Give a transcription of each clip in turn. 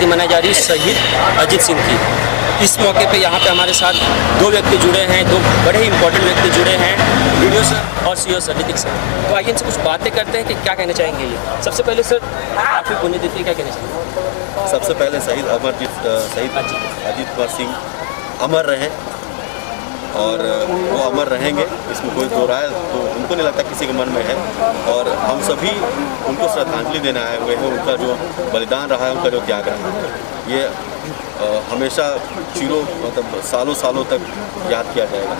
पुण्यतिथि मनाई जा रही है शहीद अजीत सिंह की। इस मौके पे यहाँ पे हमारे साथ दो व्यक्ति जुड़े हैं, दो बड़े ही इंपॉर्टेंट व्यक्ति जुड़े हैं, वीडियो सर और सीओ सर ऋतिक सर। तो आइए इनसे कुछ बातें करते हैं कि क्या कहना चाहेंगे ये। सबसे पहले सर आपकी पुण्यतिथि क्या कहना चाहेंगे? सबसे पहले शहीद अजीत कुमार सिंह अमर रहें और वो अमर रहेंगे, इसमें कोई दो राय तो उनको नहीं लगता किसी के मन में है। और हम सभी उनको श्रद्धांजलि देने आए हुए हैं। उनका जो बलिदान रहा है, उनका जो त्याग रहा है, ये हमेशा मतलब सालों सालों तक याद किया जाएगा।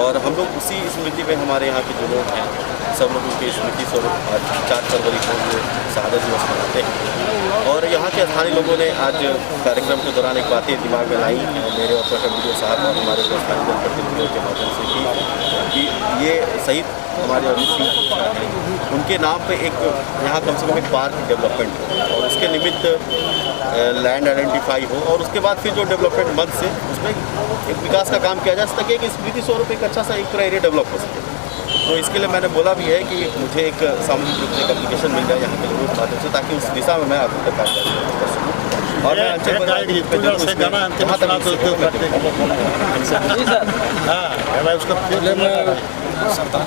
और हम लोग उसी स्मृति में हमारे यहाँ के जो लोग हैं सब लोगों की स्मृति स्वरूप आज 4 फरवरी को जो शहादत दिवस मनाते हैं। और यहाँ के स्थानीय लोगों ने आज कार्यक्रम के दौरान एक बातें दिमाग में लाई हैं मेरे और प्रखंड वीडियो साहब और हमारे स्थानीय जनप्रतिनिधियों के माध्यम से कि ये शहीद हमारे अजीत सिंह हैं, उनके नाम पे एक यहाँ कम से कम एक पार्क डेवलपमेंट हो और उसके निमित्त लैंड आइडेंटिफाई हो और उसके बाद फिर जो डेवलपमेंट मद से उसमें एक विकास का काम किया जा सके कि स्मृति स्वरूप एक अच्छा सा एक पूरा एरिया डेवलप हो सके। तो इसके लिए मैंने बोला भी है कि मुझे एक सामूहिक रूप से एक एप्लीकेशन मिल जाए यहाँ के लोगों के माध्यम से, ताकि उस दिशा में मैं आगे तक कार्य कर सकूँ। और मैं अच्छे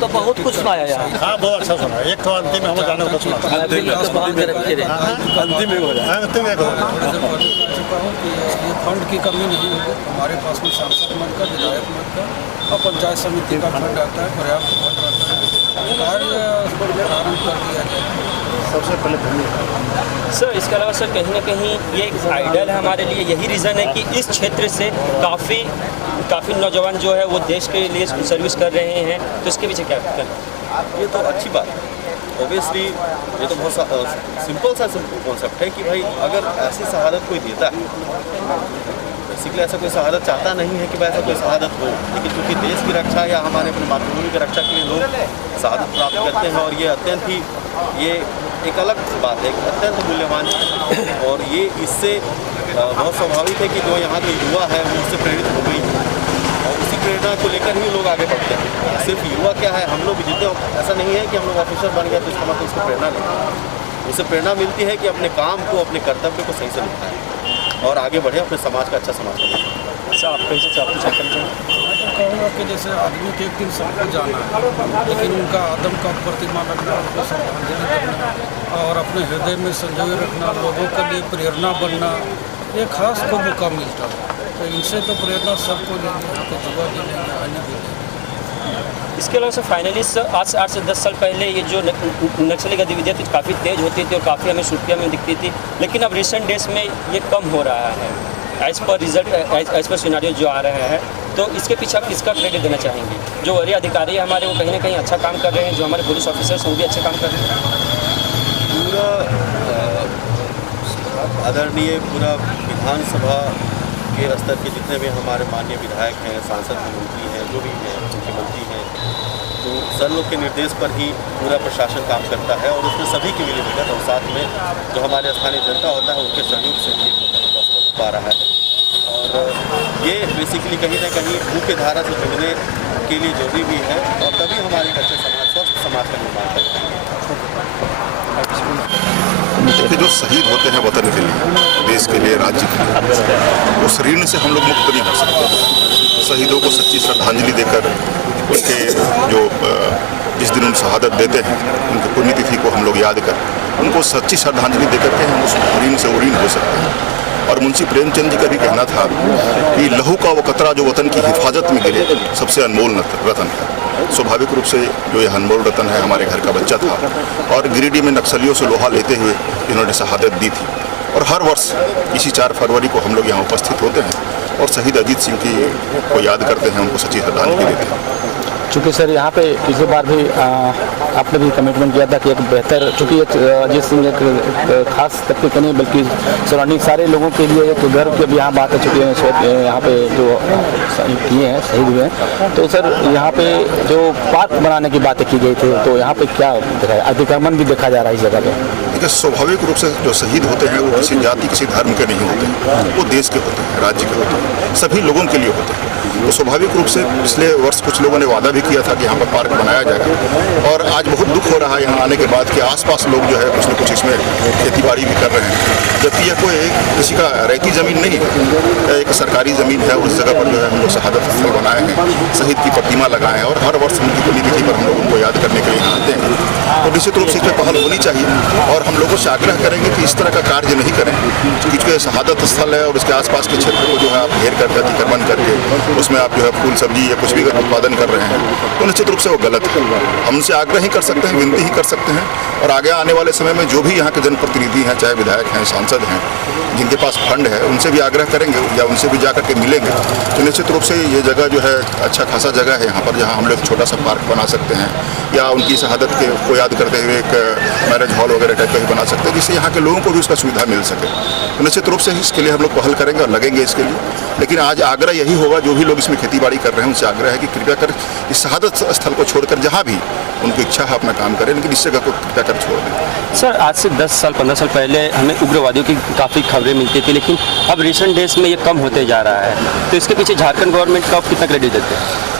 तो बहुत कुछ सुनाया यार। हाँ, बहुत अच्छा सुना। एक तो अंतिम हम जाने को सुना अंतिम में हो जाए। अंतिम एक ये फंड की कमी नहीं होगी हमारे पास में। सांसद मद का, विधायक मद का और पंचायत समिति का फंड आता है, पर्याप्त फंड रहता है। कार्य प्रारंभ कर दिया जाए। सबसे पहले धन्यवाद सर। इसके अलावा सर कहीं ना कहीं ये एक आइडल है हमारे लिए। यही रीज़न है कि इस क्षेत्र से काफ़ी नौजवान जो है वो देश के लिए सर्विस कर रहे हैं। तो इसके पीछे क्या कर? ये तो अच्छी बात है। ओबियसली ये तो बहुत सिंपल कॉन्सेप्ट है कि भाई अगर ऐसी शहादत कोई देता है, बेसिकली ऐसा कोई शहादत चाहता नहीं है कि भाई ऐसा कोई शहादत हो, लेकिन क्योंकि देश की रक्षा या हमारे अपने मातृभूमि की रक्षा के लिए लोग शहादत प्राप्त करते हैं और ये अत्यंत ही ये एक अलग बात है, अत्यंत मूल्यवान है। और ये इससे बहुत स्वाभाविक है कि जो यहाँ के युवा है वो उससे प्रेरित हो गई और उसी प्रेरणा को लेकर ही लोग आगे बढ़ते हैं। सिर्फ युवा क्या है, हम लोग जितने ऐसा नहीं है कि हम लोग ऑफिसर बन गए तो इसका मतलब उसको प्रेरणा लें। उससे प्रेरणा मिलती है कि अपने काम को, अपने कर्तव्य को सही से निभाएं और आगे बढ़े, अपने समाज का अच्छा समाज बनाएं। सर आप कैसे कहूँगा कि जैसे आदमी के एक दिन सबको जाना है, लेकिन उनका आदम का प्रतिमा रखना, उनको श्रद्धांजलि करना और अपने हृदय में संजोए रखना, लोगों के लिए प्रेरणा बनना, ये खास को मौका मिलता है। तो इनसे तो प्रेरणा सबको लेंगे, यहाँ के युवा भी लेंगे, अन्य भी लेंगे। इसके अलावा सर फाइनली सर आज से 8 से 10 साल पहले ये जो नक्सली गतिविधियाँ थी काफ़ी तेज़ होती थी और काफ़ी हमें छुट्टियाँ में दिखती थी, लेकिन अब रिसेंट डेज में ये कम हो रहा है एज पर सिनारियो जो आ रहे हैं। तो इसके पीछे आप किसका क्रेडिट देना चाहेंगे? जो वरीय अधिकारी है हमारे वो कहीं ना कहीं अच्छा काम कर रहे हैं, जो हमारे पुलिस ऑफिसर्स हैं वो भी अच्छे काम कर रहे हैं। पूरा आदरणीय पूरा विधानसभा के स्तर के जितने भी हमारे माननीय विधायक हैं, सांसद मंत्री हैं, जो भी हैं, मुख्यमंत्री हैं, तो सर लोग के निर्देश पर ही पूरा प्रशासन काम करता है और उसमें सभी की मिलीभगत और साथ में जो हमारे स्थानीय जनता होता है उनके सहयोग से ही पॉसिबल हो पा रहा है। और ये बेसिकली कहीं ना कहीं मुख्य धारा से जुड़ने के लिए जरूरी भी है और तभी हमारे एक अच्छे समाज, स्वस्थ समाज का निर्माण करते हैं। क्योंकि जो शहीद होते हैं वतन के लिए, देश के लिए, राज्य के लिए, उस ऋण से हम लोग मुक्त नहीं हो सकते। शहीदों को सच्ची श्रद्धांजलि देकर उनके जो जिस दिन उन शहादत देते हैं उनकी पुण्यतिथि को हम लोग याद कर उनको सच्ची श्रद्धांजलि देकर के हम उस ऋण से उऋण हो सकते हैं। और मुंशी प्रेमचंद जी का भी कहना था कि लहू का वो कतरा जो वतन की हिफाजत में गिरे सबसे अनमोल रतन है। स्वाभाविक रूप से जो ये अनमोल रतन है हमारे घर का बच्चा था और गिरिडीह में नक्सलियों से लोहा लेते हुए इन्होंने शहादत दी थी। और हर वर्ष इसी 4 फरवरी को हम लोग यहाँ उपस्थित होते हैं और शहीद अजीत सिंह की को याद करते हैं, उनको सच्ची श्रद्धांजलि देते हैं। चूँकि सर यहाँ पे पिछली बार भी आपने भी कमिटमेंट किया था कि एक बेहतर, चूँकि अजीत सिंह एक खास तबके के नहीं बल्कि सराउंडिंग सारे लोगों के लिए एक गर्व की अब यहाँ बात है, चूँकि यहाँ पे जो किए हैं शहीद हुए हैं। तो सर यहाँ पे जो पार्क बनाने की बातें की गई थी, तो यहाँ पे क्या देखा है, अतिक्रमण भी देखा जा रहा है इस जगह पे? देखिए, स्वाभाविक रूप से जो शहीद होते हैं वो किसी जाति, किसी धर्म के नहीं होते, वो देश के होते हैं, राज्य के होते हैं, सभी लोगों के लिए होते हैं। तो स्वाभाविक रूप से पिछले वर्ष कुछ लोगों ने वादा भी किया था कि यहाँ पर पार्क बनाया जाएगा और आज बहुत दुख हो रहा है यहाँ आने के बाद कि आसपास लोग जो है कुछ न कुछ इसमें खेती बाड़ी भी कर रहे हैं जबकि यह कोई किसी का रैती ज़मीन नहीं है, एक सरकारी ज़मीन है। उस जगह पर जो है हम लोग शहादत स्थल बनाए हैं, शहीद की प्रतिमा लगाए हैं और हर वर्ष उनकी पुण्यतिथि पर हम लोग उनको याद करने के लिए यहाँ आते हैं। तो निश्चित रूप से इस पर पहल होनी चाहिए और हम लोगों से आग्रह करेंगे कि इस तरह का कार्य नहीं करें, क्योंकि शहादत स्थल है और उसके आसपास के क्षेत्र को जो है आप घेर करके अतिक्रमण करके उसमें आप जो है फूल सब्जी या कुछ भी अगर उत्पादन कर रहे हैं तो निश्चित रूप से वो गलत है। हम उनसे आग्रह ही कर सकते हैं, विनती ही कर सकते हैं और आगे आने वाले समय में जो भी यहाँ के जनप्रतिनिधि हैं, चाहे विधायक हैं, सांसद हैं, जिनके पास फंड है, उनसे भी आग्रह करेंगे या उनसे भी जा करके मिलेंगे तो निश्चित रूप से ये जगह जो है अच्छा खासा जगह है यहाँ पर, जहाँ हम लोग छोटा सा पार्क बना सकते हैं या उनकी शहादत को याद करते हुए एक मैरिज हॉल वगैरह टाइप का भी बना सकते हैं, जिससे यहाँ के लोगों को भी उसका सुविधा मिल सके। तो निश्चित रूप से इसके लिए हम लोग पहल करेंगे और लगेंगे इसके लिए। लेकिन आज आग्रह यही होगा, जो भी लोग इसमें खेती बाड़ी कर रहे हैं उनसे आग्रह है कि कृपया कर इस शहादत स्थल को छोड़कर जहाँ भी उनकी इच्छा है अपना काम करें, लेकिन इस जगह को कृपया कर छोड़ दें। सर, आज से 10 साल 15 साल पहले हमें उग्रवादियों की काफ़ी खबरें मिलती थी, लेकिन अब रिसेंट डेज में ये कम होते जा रहा है, तो इसके पीछे झारखंड गवर्नमेंट का आप कितना क्रेडिट देते हैं?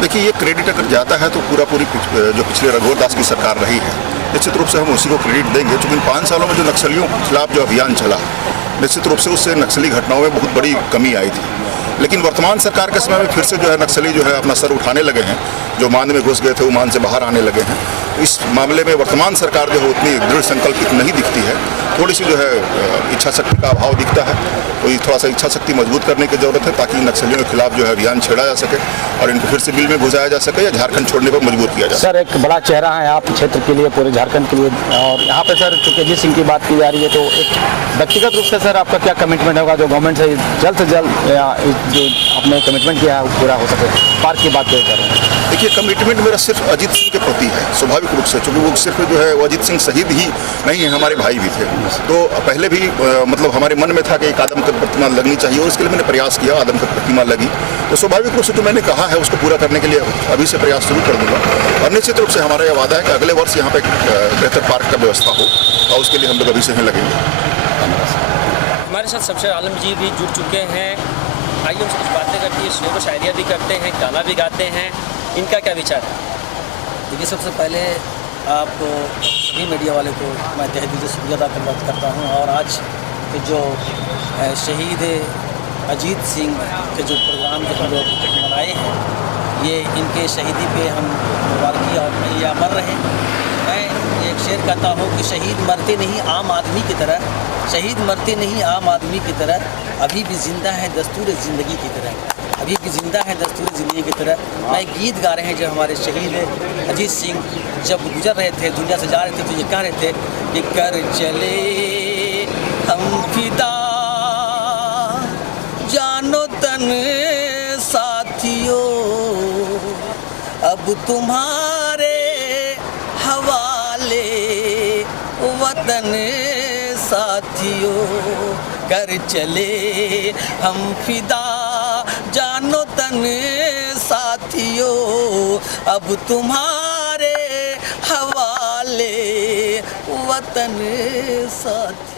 देखिए, ये क्रेडिट अगर जाता है तो पूरी जो पिछले रघुवर दास की सरकार रही है, निश्चित रूप से हम उसी को क्रेडिट देंगे। क्योंकि इन 5 सालों में जो नक्सलियों के खिलाफ जो अभियान चला, निश्चित रूप से उससे नक्सली घटनाओं में बहुत बड़ी कमी आई थी। लेकिन वर्तमान सरकार के समय में फिर से जो है नक्सली जो है अपना सर उठाने लगे हैं, जो मान में घुस गए थे वो मान से बाहर आने लगे हैं। इस मामले में वर्तमान सरकार जो है उतनी दृढ़ संकल्पित नहीं दिखती है, थोड़ी सी जो है इच्छा शक्ति का अभाव दिखता है। तो ये थोड़ा सा इच्छा शक्ति मजबूत करने की जरूरत है ताकि नक्सलियों के खिलाफ जो है अभियान छेड़ा जा सके और इनको फिर से बिल में घुसाया जा सके या झारखंड छोड़ने पर मजबूर किया जा सके। सर, एक बड़ा चेहरा है आप क्षेत्र के लिए, पूरे झारखंड के लिए, और यहाँ पे सर चूँकि अजीत सिंह की बात की जा रही है तो एक व्यक्तिगत रूप से सर आपका क्या कमिटमेंट होगा जो गवर्नमेंट से जल्द या जो आपने कमिटमेंट किया है वो पूरा हो सके? पार्क की बात कर रहे हैं। देखिए, कमिटमेंट मेरा सिर्फ अजीत सिंह के प्रति है, स्वाभाविक रूप से, क्योंकि वो सिर्फ जो है वो अजीत सिंह शहीद ही नहीं है, हमारे भाई भी थे। तो पहले भी मतलब हमारे मन में था कि एक आदमकद प्रतिमा लगनी चाहिए और इसके लिए मैंने प्रयास किया, आदमकद प्रतिमा लगी। तो स्वाभाविक रूप से जो मैंने कहा है उसको पूरा करने के लिए अभी से प्रयास शुरू कर दूंगा और निश्चित रूप से हमारा यह वादा है कि अगले वर्ष यहाँ पे एक बेहतर पार्क का व्यवस्था हो और उसके लिए हम लोग अभी से ही लगेंगे। हमारे साथ शमशेर आलम जी भी जुड़ चुके हैं, आइए उनसे कुछ बातें करती है। शेर व शायरियाँ भी करते हैं, गाना भी गाते हैं, इनका क्या विचार है? देखिए, सबसे पहले आप सभी मीडिया वाले को मैं तहे दिल से शुक्रिया अदा करता हूँ। और आज के जो शहीद अजीत सिंह के जो प्रोग्राम जो हम लोग मनाए हैं, ये इनके शहीदी पे हम मुबारकी और ये अमर रहे। मैं एक शेर कहता हूँ कि शहीद मरते नहीं आम आदमी की तरह, शहीद मरते नहीं आम आदमी की तरह, अभी भी जिंदा है दस्तूर ज़िंदगी की तरह, अभी भी जिंदा है दस्तूर ज़िंदगी की तरह। मैं गीत गा रहे हैं जब हमारे शहीद अजीत सिंह जब गुजर रहे थे, दुनिया से जा रहे थे, तो ये कह रहे थे कि कर चले हम फिदा जानो तन साथियों, अब तुम्हारे हवाले वतन साथियों, कर चले हम फिदा जानो तन साथियों, अब तुम्हारे हवाले वतन साथियों।